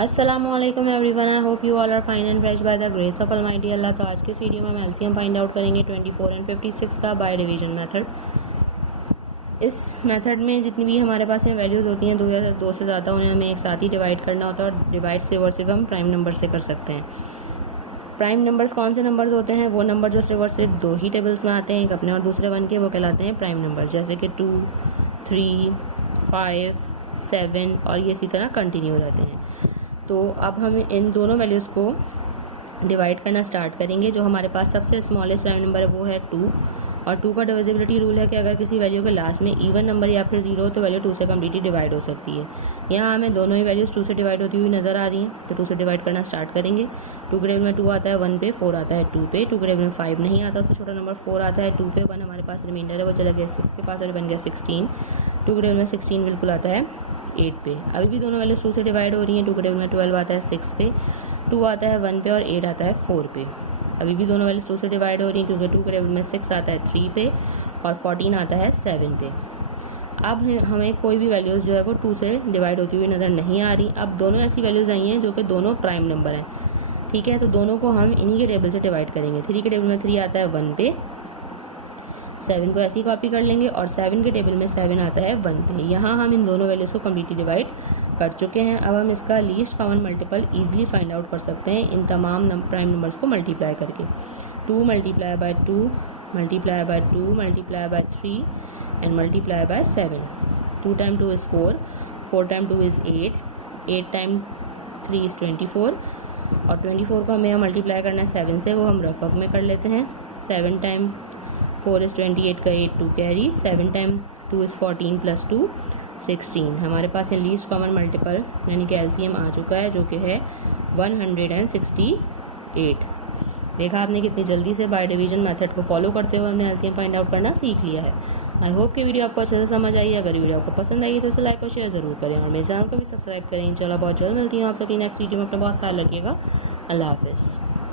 अस्सलाम वालेकुम everyone, I hope you all are fine and fresh by the grace of almighty Allah. तो आज के इस वीडियो में हम एलसीएम फाइंड आउट करेंगे 24 एंड 56 का बाय डिवीजन मेथड। इस मेथड में जितनी भी हमारे पास हैं वैल्यूज़ होती हैं, दो या दो से ज़्यादा, उन्हें हमें एक साथ ही डिवाइड करना होता है और डिवाइड सिर्फ और सिर्फ हम प्राइम नंबर से कर सकते हैं। प्राइम नंबर्स कौन से नंबर्स होते हैं? वो नंबर जो सिर्फ और सिर्फ दो ही टेबल्स में आते हैं, एक अपने और दूसरे वन के, वो कहलाते हैं प्राइम नंबर, जैसे कि 2, 3, 5, 7 और ये इसी तरह कंटिन्यू रहते हैं। तो अब हम इन दोनों वैल्यूज़ को डिवाइड करना स्टार्ट करेंगे। जो हमारे पास सबसे स्मॉलेस्ट प्राइम नंबर है वो है 2, और 2 का डिविजिबिलिटी रूल है कि अगर किसी वैल्यू के लास्ट में इवन नंबर या फिर 0 हो तो वैल्यू 2 से कम्प्लीटली डिवाइड हो सकती है। यहाँ हमें दोनों ही वैल्यूज़ 2 से डिवाइड होती हुई नज़र आ रही हैं, तो 2 से डिवाइड करना स्टार्ट करेंगे। 2 के टेबल में 2 आता है 1 पे, 4 आता है 2 पे। 2 के टेबल में 5 नहीं आता, तो छोटा नंबर 4 आता है 2 पे। 1 हमारे पास रिमाइंडर है, वो चला गया 6 के पास और बन गया 16। 2 के टेबल में 16 बिल्कुल आता है 8 पे। अभी भी दोनों वैल्यूज 2 से डिवाइड हो रही हैं। 2 के टेबल में 12 आता है 6 पे, 2 आता है 1 पे और 8 आता है 4 पे। अभी भी दोनों वैल्यूज 2 से डिवाइड हो रही हैं, क्योंकि 2 के टेबल में 6 आता है 3 पे और 14 आता है 7 पे। अब हमें कोई भी वैल्यूज़ जो है वो 2 से डिवाइड होती हुई नज़र नहीं आ रही। अब दोनों ऐसी वैल्यूज़ आई हैं जो कि दोनों प्राइम नंबर हैं, ठीक है। तो दोनों को हम इन्हीं के टेबल से डिवाइड करेंगे। 3 के टेबल में 3 आता है 1 पे, 7 को ऐसे ही कॉपी कर लेंगे और 7 के टेबल में 7 आता है 1 पे। यहाँ हम इन दोनों वैल्यूज़ को कम्प्लीटली डिवाइड कर चुके हैं। अब हम इसका least common multiple easily find out कर सकते हैं इन तमाम प्राइम नंबर्स को मल्टीप्लाई करके। 2 multiply by 2 multiply by 2 multiply by 3 and multiply by 7। 2 time 2 is 4, 4 time 2 is 8, 8 time 3 is 24 और 24 को हमें यहाँ मल्टीप्लाई करना है 7 से, वो हम रफक में कर लेते हैं। 7 टाइम 4 इज़ 28 का 8 2 कैरी, 7 टाइम 2 इज़ 14 प्लस 2 16। हमारे पास ये लीस्ट कॉमन मल्टीपल यानी कि एलसीएम आ चुका है, जो कि है 168। देखा आपने कितनी जल्दी से बाय डिवीजन मेथड को फॉलो करते हुए हमने एलसीएम फाइंड आउट करना सीख लिया है। आई होप कि वीडियो आपको अच्छे से समझ आई है। अगर वीडियो आपको पसंद आई है तो इसे लाइक और शेयर ज़रूर करें और मेरे चैनल को भी सब्सक्राइब करें। चलो बहुत जल्द मिलती हूँ आपसे अपनी नेक्स्ट वीडियो में। अपना बहुत ख्याल रखिएगा। अल्लाह हाफिज़।